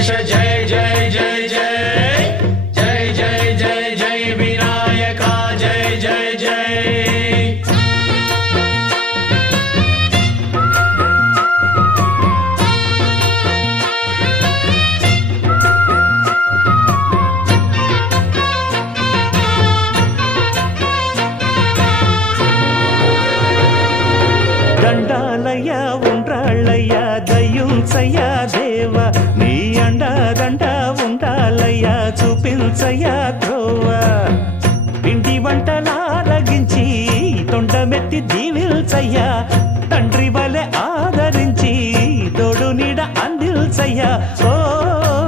గణేశ జయ జయ జయ జయ జయ జయ జయ జయ వినాయక జయ జయ జయ దండాలయ్య ఉండ్రాళ్ళయ్య దయ్యుంచయ్య దేవ నీ అండదండ ఉండాలయ్య చూపించయ్య త్రోవ పిండి వంటలారగించి తొండమెత్తి దీవిల్చయ్య